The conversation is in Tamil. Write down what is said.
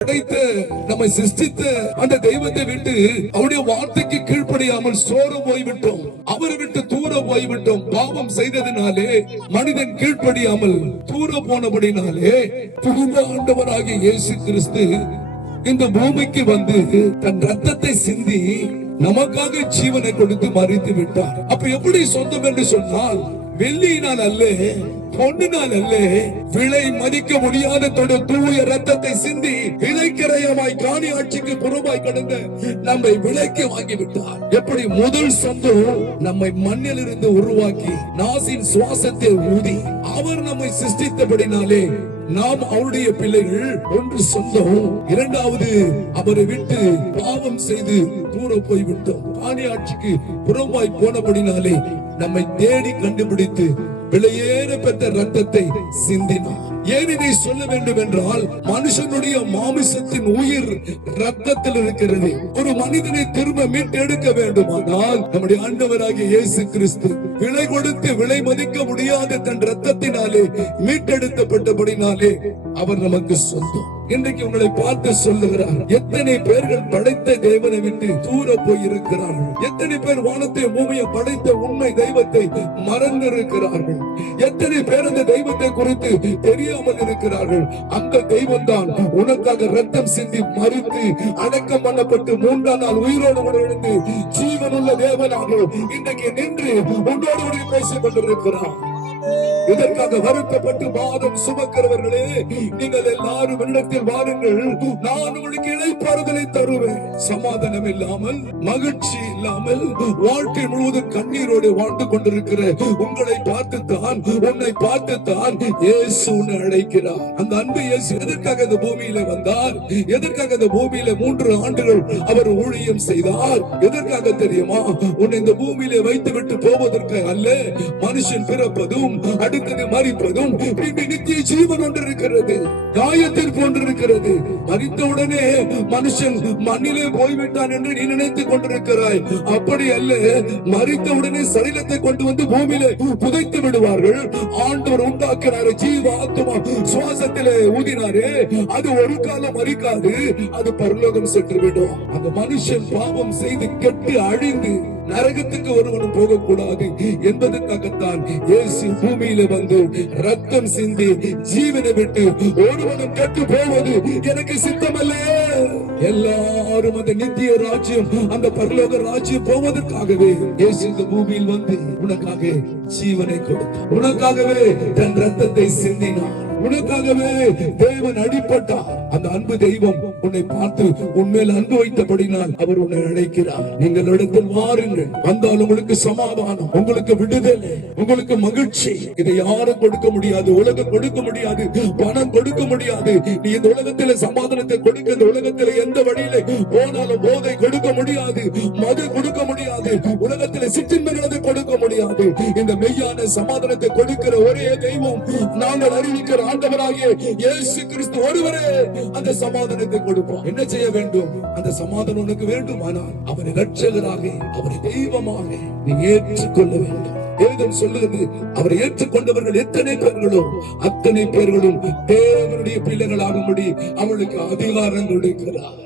படைத்து நம்மை சிருஷ்டித்த அந்த தெய்வத்தை விட்டு அவருடைய வார்த்தைக்கு கீழ்ப்படியாமல் சோரம் போய்விட்டோம். அவரை விட்டு தூர போய்விட்டோம். பாவம் செய்ததினாலே மனிதன் கீழ்ப்படியாமல் தூர போனபடினாலே புனித ஆண்டவராகிய இயேசு கிறிஸ்து இந்த பூமிக்கு வந்து தன் ரத்தத்தை சிந்தி நமக்காக ஜீவனை கொடுத்து மறித்து விட்டார். அப்ப எப்படி சொந்தம் என்று சொன்னால் வெள்ளியினால் அல்ல, பொன்னினால் அல்ல, விலை மதிக்க முடியாத தூய ரத்தத்தை சிந்தி விலைக்கிரயமாய் காணி ஆட்சிக்கு புறமாய் கடந்த நம்மை விலைக்கு வாங்கிவிட்டார். எப்படி முதல் சொந்தம் நம்மை மண்ணில் இருந்து உருவாக்கி நாசின் சுவாசத்தை ஊதி அவர் நம்மை சிருஷ்டித்தபடினாலே நாம் அவருடைய பிள்ளைகள். ஒன்று சொந்தம், இரண்டாவது அவரை விட்டு பாவம் செய்து தூர போய்விட்டோம். காணி ஆட்சிக்கு புறமாய் போனபடினாலே நம்மை தேடி கண்டுபிடித்து விலையேற பெற்ற ரத்தத்தை சிந்தினார். ஏன் இதை சொல்ல வேண்டும் என்றால், மனுஷனுடைய மாமிசத்தின் உயிர் ரத்தத்தில் இருக்கிறது. ஒரு மனிதனை திரும்ப மீட்டெடுக்க வேண்டுமானால் நம்முடைய ஆண்டவராகிய இயேசு கிறிஸ்து விலை கொடுத்து விலை மதிக்க முடியாத தன் ரத்தத்தினாலே மீட்டெடுக்கப்பட்டபடினாலே அவர் நமக்கு சொந்தம். இன்றைக்கு உங்களை பார்த்து சொல்லுகிறார், எத்தனை பேர்கள் படைத்த தேவனை விட்டு தூர போய் இருக்கிறார்கள். எத்தனை பேர் வானத்தை பூமியை படைத்த உண்மை தெய்வத்தை மறந்து இருக்கிறார்கள். எத்தனை பேர் அந்த தெய்வத்தை குறித்து தெரியாமல் இருக்கிறார்கள். அந்த தெய்வம் தான் உனக்காக ரத்தம் சிந்தி மறித்து அடக்கம் பண்ணப்பட்டு மூன்றாம் நாள் உயிரோடு கூட எழுந்து ஜீவனுள்ள தேவனாக இன்றைக்கு நின்று உன்னோடு பேசிக் கொண்டிருக்கிறார். இதற்காக வருத்தப்பட்டு வாதம் சுமக்கிறவர்களே, நீங்கள் எல்லாரும் என்னிடத்தில் வாருங்கள், நான் உங்களுக்கு இளைப்பாறுதலை தருவேன். சமாதானம் இல்லாமல், மகிழ்ச்சி இல்லாமல், வாழ்க்கை முழுவதும் கண்ணீரோடு வாழ்ந்து கொண்டிருக்கிற உங்களை பார்த்துத்தான், உன்னை பார்த்துத்தான் இயேசு உன்னை அழைக்கிறார். அந்த அன்பு இயேசு எதற்காக இந்த பூமியில வந்தார்? எதற்காக இந்த பூமியில 3 ஆண்டுகள் அவர் ஊழியம் செய்தார்? எதற்காக தெரியுமா? உன்னை இந்த பூமியில வைத்து விட்டு போவதற்கு அல்ல. மனுஷன் பிறப்பதும் அடுத்தது மரிப்பதும் நித்திய ஜீவன் ஒன்று இருக்கிறது, காயத்தில் போன்றிருக்கிறது. மரித்தவுடனே மனுஷன் மண்ணிலே போய்விட்டான் என்று நீ நினைத்துக் கொண்டிருக்கிறாய். அப்படி அல்ல. மரித்தவுடனே சரீரத்தை கொண்டு வந்து பூமியிலே புதைத்து விடுவார்கள். ஆண்டவர் உண்டாக்கினாரு, ஜீவ ஆத்மா சுவாசத்திலே ஊதினாரே, அது ஒரு காலம் மரிக்காது, அது பரலோகம் சென்று விடும். அந்த மனுஷன் பாவம் செய்து கெட்டு அழிந்து நரகத்துக்கு ஒருவனும் போகக்கூடாது என்பதற்காகத்தான் இயேசு பூமியில வந்து ரத்தம் சிந்தி ஜீவனை விட்டு ஒருவனும் கெட்டு போவது எனக்கு சித்தமல்ல. எல்லாரும் அந்த நித்திய ராஜ்யம், அந்த பரலோக ராஜ்யம் போவதற்காகவே இயேசு இந்த பூமியில் வந்து உனக்காக ஜீவனை கொடுத்தார். உனக்காகவே தன் ரத்தத்தை சிந்தினார். உனக்காகவே தேவன் அடிபட்டார். அந்த அன்பு தெய்வம் உன்னை பார்த்து உன்மேல் அன்பு வைத்தபடினால் அவர் உன்னை அழைக்கிறார். நீங்கள் இடத்தில் வாருங்கள். வந்தால் உங்களுக்கு சமாதானம், உங்களுக்கு விடுதலை, உங்களுக்கு மகிழ்ச்சி. இதை யாரும் கொடுக்க முடியாது, உலகம் கொடுக்க முடியாது, பணம் கொடுக்க முடியாது. நீ இந்த உலகத்தில சமாதானத்தை கொடுக்க, இந்த உலகத்தில எந்த வழியில போனாலும் போதை கொடுக்க முடியாது, மது கொடுக்க முடியாது, உலகத்தில சிற்றின்பங்களை கொடுக்க முடியாது. இந்த மெய்யான சமாதானத்தை கொடுக்கிற ஒரே தெய்வம் நாங்கள் அறிவிக்கிற ஆண்டவராகிய இயேசு கிறிஸ்து ஒருவரே அந்த சமாதானத்தை கொடுப்பார். என்ன செய்ய வேண்டும்? அந்த சமாதானம் உனக்கு வேண்டுமானால் அவரை இரட்சகராக, அவரை தெய்வமாக நீ ஏற்றுக்கொள்ள வேண்டும். வேதம் சொல்லுகிறது, அவரை ஏற்றுக்கொண்டவர்கள் எத்தனை பேர்களோ அத்தனை பேர்களும் தேவனுடைய பிள்ளைகளாகும்படி அவளுக்கு அதிகாரம் கொடுக்கிறார்.